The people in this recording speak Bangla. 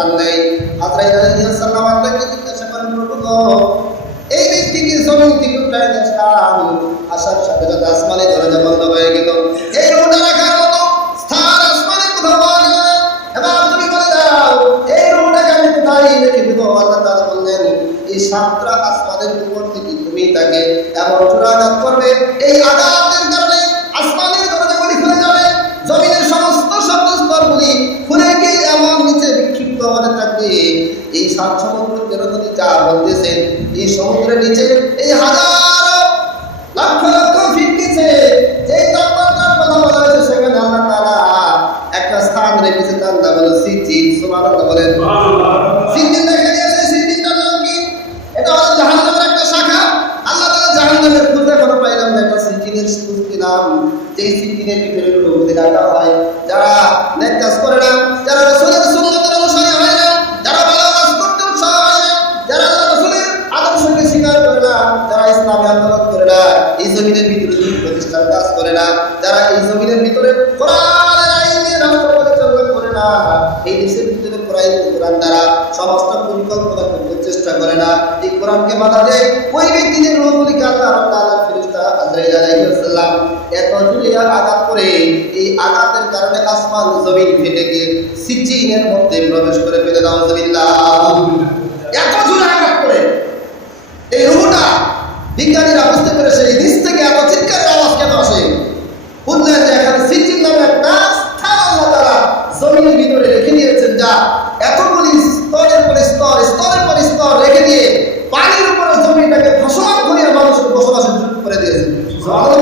স্থান নেই। আজরাইল আলাইহিস সালাম আল্লাহকে জিজ্ঞাসা করেন, প্রভু এই ব্যক্তিকে জমিন থেকে উঠায় দিয়েছিলাম, আসার সাথে সাথে আসমানে দরজা বন্ধ হয়ে গেল, এই রুহটা রাখার মতো স্থান আসমানে কোথাও পাওয়া গেল না, এবার তুমি বলে দাও এই রুহটাকে আমি কোথায় রেখে দেবো? আল্লাহ তাআলা বললেন, এই সাতটা আসমানের উপর থেকে তুমি তাকে এমন জোরাঘাত করবে, এই আঘাতের কারণে আসমানের দরজাগুলি খুলে যাবে, জমিনের সমস্ত শব্দ স্তরগুলি খুলে গিয়ে এমন নিচে বিক্ষিপ্ত হতে থাকবে। এই সাত সমুদ্রের নদী যা বলতেছেন, এই সমুদ্রের নিচে এই হাজার লক্ষ লক্ষ ফিট নিচে যে তাপমাত্রার কথা বলা হয়েছে, সেখানে আল্লাহ তাআলা একটা স্থান রেখেছে, তার নাম হলো সিজিন। সুবহানাল্লাহ বলেন। সিজিন রেখে দিয়েছে। সিজিনটার নাম কি? এটা হলো জাহান্নামের একটা শাখা। আল্লাহ তাআলা জাহান্নামের খুঁজে কোনো পাইলাম না, একটা সিজিনের সুস্তি নাম। যেই সিজিনের ভিতরে লোকদের রাখা হয় যারা নেক কাজ করে না, যারা রাসূলের সুন্নাতের অনুসারী হয় না, যারা ভালো কাজ করতে উৎসাহ হয় না, যারা আল্লাহ রাসূলের আদর্শকে স্বীকার করে না, যারা ইসলামী আন্দোলন করে না, এই জমিনের ভিতরে দিন প্রতিষ্ঠার কাজ করে না, যারা এই জমিনের ভিতরে কোরআনের আইনে রাষ্ট্র পরিচালনা করে না, এই দেশের ভিতরে কোরআন দ্বারা সমস্ত পরিকল্পনা করতে চেষ্টা করে না, এই কোরআনকে বাধা দেয়, ওই ব্যক্তিদের রূহগুলিকে আল্লাহ তাআলার ফেরেশতা আজরাইল আলাইহিস সালাম এত জোরে আঘাত করে, এই আঘাতের কারণে আসমান জমিন ফেটে গিয়ে সিজিনের মধ্যে প্রবেশ করে ফেলে। নাউযুবিল্লাহ। এত জোরে আঘাত করে এই রূহটা বিজ্ঞানীরা বুঝতে পেরেছে এই নিচ থেকে এত চিৎকারের আওয়াজ কেন আসে। বুঝলেন যে এখানে সিজিন নামে একটা স্থান আল্লাহ তাআলা জমিনের ভিতরে রেখে দিয়েছেন, যা এতগুলি স্তরের পর স্তর, স্তরের পর স্তর রেখে দিয়ে পানির উপরে জমিটাকে ভাসমান করে মানুষকে বসবাসের সুযোগ করে দিয়েছেন। সুবহানাল্লাহ।